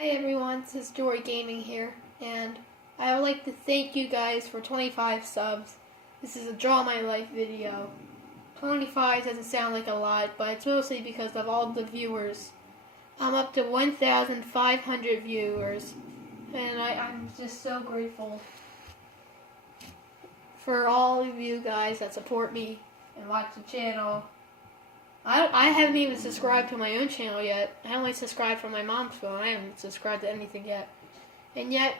Hi everyone, this is Jory Gaming here, and I would like to thank you guys for 25 subs. This is a Draw My Life video. 25 doesn't sound like a lot, but it's mostly because of all the viewers. I'm up to 1,500 viewers, and I'm just so grateful for all of you guys that support me and watch the channel. I haven't even subscribed to my own channel yet. I only subscribed from my mom's phone. I haven't subscribed to anything yet. And yet,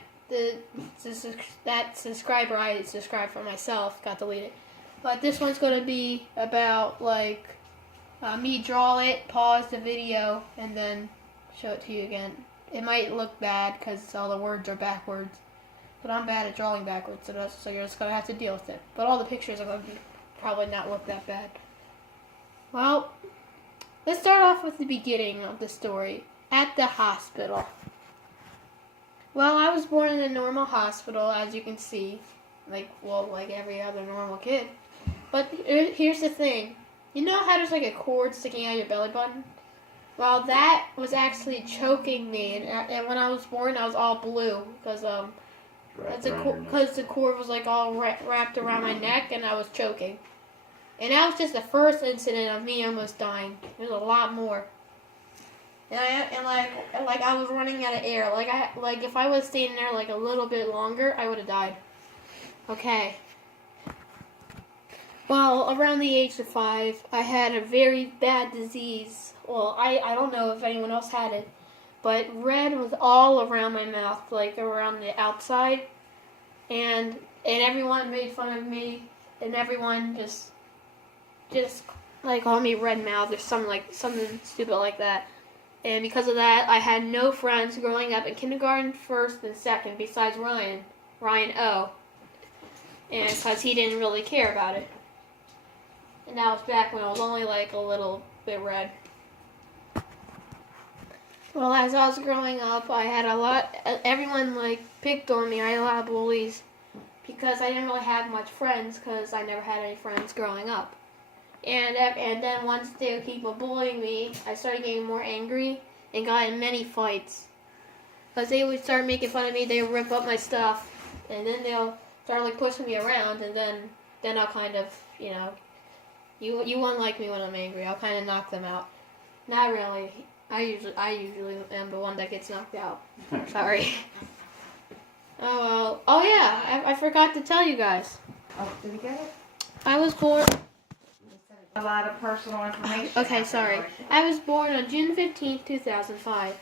that subscriber I subscribed for myself got deleted. But this one's going to be about, me draw it, pause the video, and then show it to you again. It might look bad because all the words are backwards. But I'm bad at drawing backwards, so you're just going to have to deal with it. But all the pictures are going to probably not look that bad. Well, let's start off with the beginning of the story, at the hospital. Well, I was born in a normal hospital, as you can see, like every other normal kid. But here's the thing. You know how there's a cord sticking out of your belly button? Well, that was actually choking me, and when I was born, I was all blue, because the cord was all wrapped around my neck, and I was choking. And that was just the first incident of me almost dying. There's a lot more. And I was running out of air. If I was staying there a little bit longer, I would have died. Okay. Well, around the age of 5, I had a very bad disease. Well, I don't know if anyone else had it, but red was all around my mouth, around the outside, and everyone made fun of me, and everyone just call me red mouth or something stupid like that. And because of that, I had no friends growing up in kindergarten, first and second, besides Ryan O. And because he didn't really care about it. And that was back when I was only a little bit red. Well, as I was growing up, I had everyone picked on me. I had a lot of bullies because I didn't really have much friends because I never had any friends growing up. And then once they would keep bullying me, I started getting more angry and got in many fights. Because they would start making fun of me, they would rip up my stuff, and then they'll start pushing me around, and then I'll kind of, you won't like me when I'm angry. I'll kind of knock them out. Not really. I usually am the one that gets knocked out. Sorry. Oh well. Oh yeah, I forgot to tell you guys. Oh, did we get it? I was born. A lot of personal information. Okay, sorry. I was born on June 15th, 2005.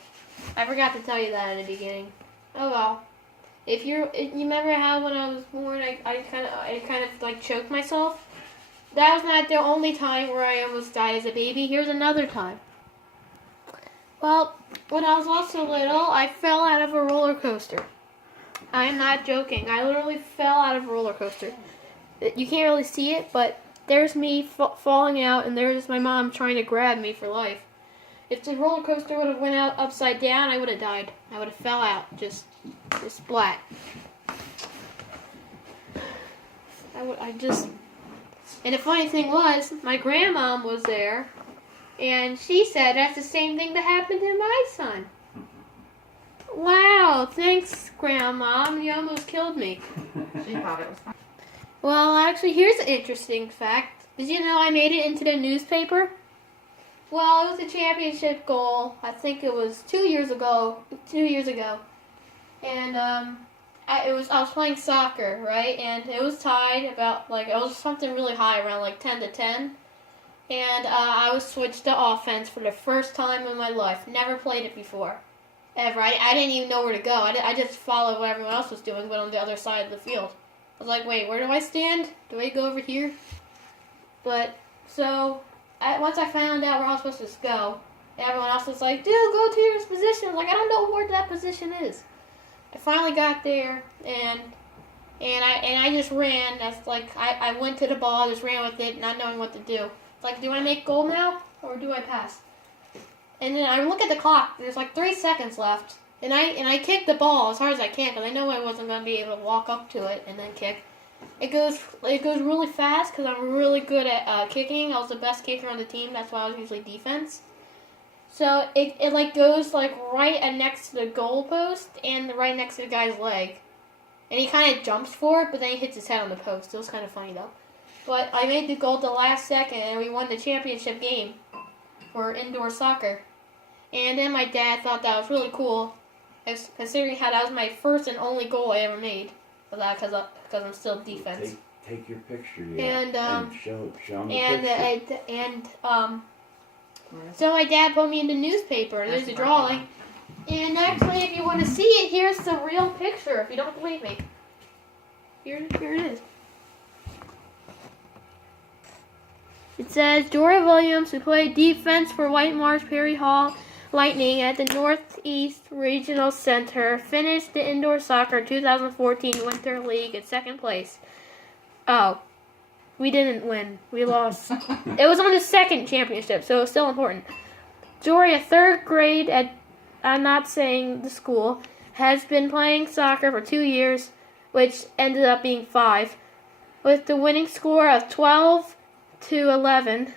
I forgot to tell you that in the beginning. Oh well. If you remember how when I was born, I kind of choked myself? That was not the only time where I almost died as a baby. Here's another time. Well, when I was also little, I fell out of a roller coaster. I am not joking. I literally fell out of a roller coaster. You can't really see it, but there's me falling out, and there's my mom trying to grab me for life. If the roller coaster would have went out upside down, I would have died. I would have fell out, just splat. And the funny thing was, my grandmom was there, and she said that's the same thing that happened to my son. Wow, thanks, Grandmom. You almost killed me. She thought it was fun. Well, actually, here's an interesting fact. Did you know I made it into the newspaper? Well, it was a championship goal. I think it was 2 years ago. And I was playing soccer, right? And it was tied about it was something really high, around 10-10. And I was switched to offense for the first time in my life. Never played it before, ever. I didn't even know where to go. I just followed what everyone else was doing, but on the other side of the field. I was like, wait, where do I stand? Do I go over here? But, so, once I found out where I was supposed to go, everyone else was like, dude, go to your position. I don't know where that position is. I finally got there, and I just ran. I went to the ball, just ran with it, not knowing what to do. It's do I make goal now, or do I pass? And then I look at the clock, there's 3 seconds left. And I kicked the ball as hard as I can because I know I wasn't going to be able to walk up to it and then kick. It goes really fast because I'm really good at kicking. I was the best kicker on the team. That's why I was usually defense. So it like goes like right next to the goal post and right next to the guy's leg. And he kind of jumps for it, but then he hits his head on the post. It was kind of funny though. But I made the goal at the last second, and we won the championship game for indoor soccer. And then my dad thought that was really cool, considering how that was my first and only goal I ever made. Because I'm still defense. Take your picture, And show them the picture. So my dad put me in the newspaper, and there's a drawing. And actually, if you want to see it, here's the real picture. If you don't believe me, here it is. It says Jory Williams, who played defense for White Marsh Perry Hall Lightning at the Northeast Regional Center, finished the indoor soccer 2014 Winter League in second place. Oh, we didn't win. We lost. It was on the second championship, so it was still important. Jory, a third grade at, I'm not saying the school, has been playing soccer for 2 years, which ended up being 5, with the winning score of 12-11.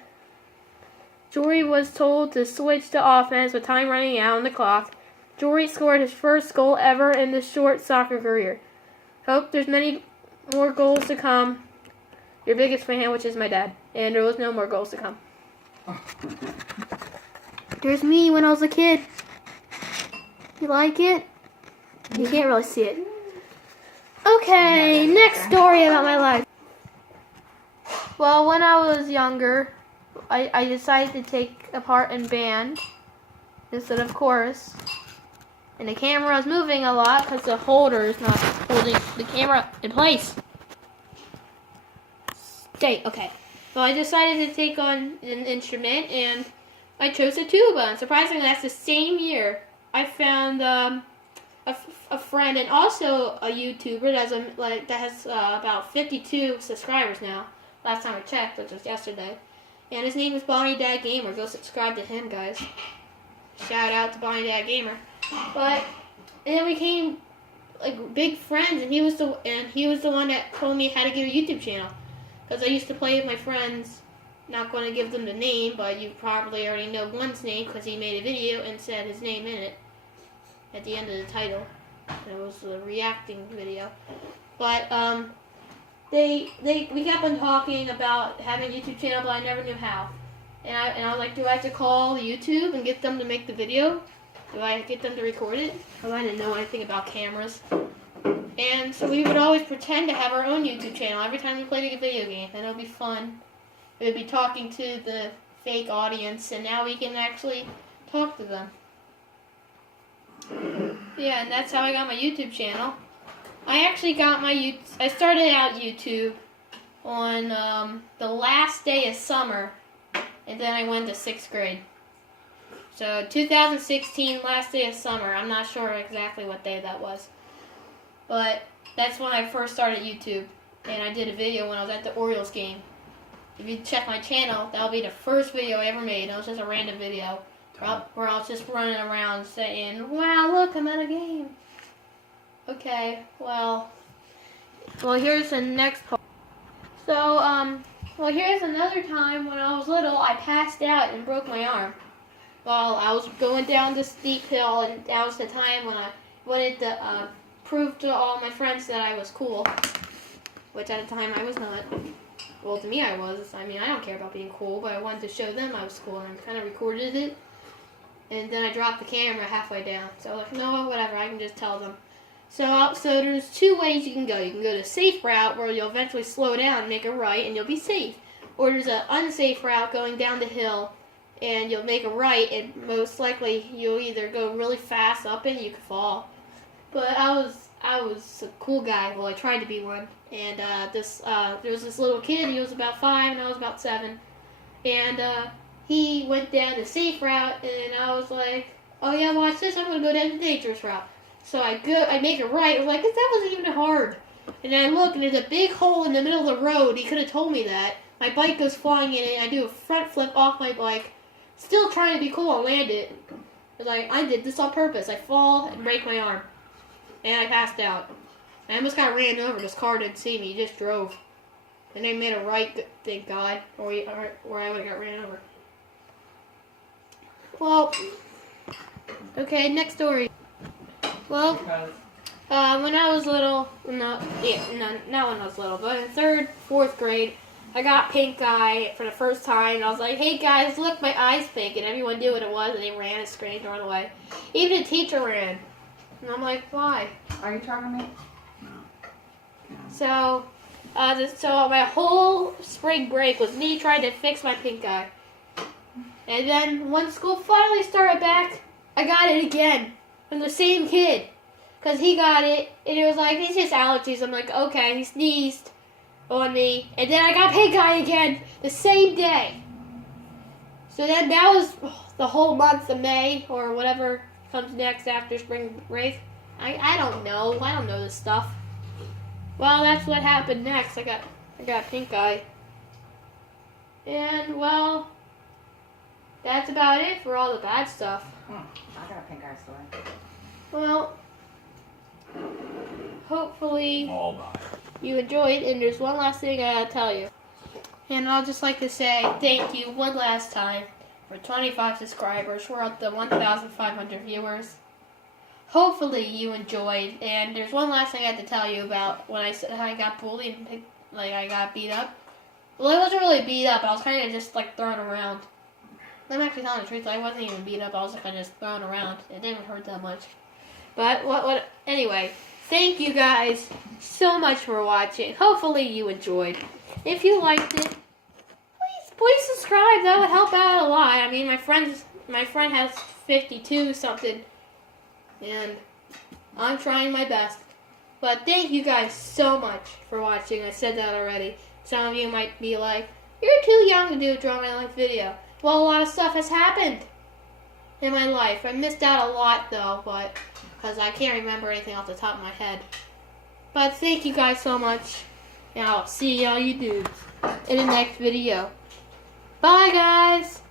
Jory was told to switch to offense with time running out on the clock. Jory scored his first goal ever in the short soccer career. Hope there's many more goals to come. Your biggest fan, which is my dad. And there was no more goals to come. There's me when I was a kid. You like it? You can't really see it. Okay, next story about my life. Well, when I was younger, I decided to take a part in band instead of chorus. And the camera is moving a lot because the holder is not holding the camera in place. Okay. So I decided to take on an instrument, and I chose the tuba. And surprisingly, that's the same year I found a friend and also a YouTuber that has about 52 subscribers now. Last time I checked, which was yesterday. And his name is Bonnie Dad Gamer. Go subscribe to him, guys. Shout out to Bonnie Dad Gamer. And then we became like big friends, and he was the one that told me how to get a YouTube channel. Because I used to play with my friends. Not going to give them the name, but you probably already know one's name because he made a video and said his name in it at the end of the title. It was a reacting video. But we kept on talking about having a YouTube channel, but I never knew how. And I was like, do I have to call YouTube and get them to make the video? Do I get them to record it? Because I didn't know anything about cameras. And so we would always pretend to have our own YouTube channel every time we played a video game, and it would be fun. We would be talking to the fake audience, and now we can actually talk to them. Yeah, and that's how I got my YouTube channel. I actually got I started out YouTube on the last day of summer, and then I went to 6th grade. So 2016, last day of summer. I'm not sure exactly what day that was. But that's when I first started YouTube, and I did a video when I was at the Orioles game. If you check my channel, that'll be the first video I ever made. It was just a random video where I was just running around saying, "Wow, look, I'm at a game." Okay, well, here's the next part. So, here's another time when I was little, I passed out and broke my arm while I was going down this steep hill, and that was the time when I wanted to prove to all my friends that I was cool, which at the time I was not. Well, to me I was. I mean, I don't care about being cool, but I wanted to show them I was cool, and I kind of recorded it, and then I dropped the camera halfway down. So I was like, no, whatever, I can just tell them. So there's 2 ways you can go. You can go the safe route, where you'll eventually slow down and make a right, and you'll be safe. Or there's an unsafe route going down the hill, and you'll make a right, and most likely you'll either go really fast up it, and you could fall. But I was a cool guy. Well, I tried to be one. And there was this little kid. He was about 5, and I was about 7. And he went down the safe route, and I was like, "Oh yeah, watch this. I'm gonna go down the dangerous route." So I make a right. I was like, that wasn't even hard. And then I look, and there's a big hole in the middle of the road. He could have told me that. My bike goes flying in it, and I do a front flip off my bike, still trying to be cool and land it. It's like, I did this on purpose. I fall and break my arm. And I passed out. I almost got ran over. This car didn't see me. He just drove. And they made a right, thank God, or I would have got ran over. Well, okay, next story. Well, when I was little, not when I was little, but in 3rd, 4th grade, I got pink eye for the first time, and I was like, hey guys, look, my eye's pink, and everyone knew what it was, and they ran and screamed and ran away. Even the teacher ran. And I'm like, why? Are you talking to me? So my whole spring break was me trying to fix my pink eye. And then when school finally started back, I got it again from the same kid. Because he got it, and it was like, it's just allergies. I'm like, okay, he sneezed on me. And then I got pink eye again the same day. So then that was the whole month of May, or whatever comes next after spring break. I don't know. I don't know this stuff. Well, that's what happened next. I got pink eye. And, well, that's about it for all the bad stuff. I got a pink eye story. Well, hopefully All bye. you enjoyed, and there's one last thing I gotta tell you. And I'll just like to say thank you one last time for 25 subscribers. We're up to 1,500 viewers. Hopefully you enjoyed, and there's one last thing I have to tell you about when I said I got bullied and like I got beat up. Well, I wasn't really beat up. I was kind of just like thrown around. I'm actually telling the truth. I wasn't even beat up. I was kind of just thrown around. It didn't hurt that much. But anyway, thank you guys so much for watching. Hopefully you enjoyed. If you liked it, please subscribe. That would help out a lot. I mean, my friend has 52 something, and I'm trying my best. But thank you guys so much for watching. I said that already. Some of you might be like, you're too young to do a Draw My Life video. Well, a lot of stuff has happened in my life. I missed out a lot though, but because I can't remember anything off the top of my head. But thank you guys so much, and I'll see all you dudes in the next video. Bye, guys!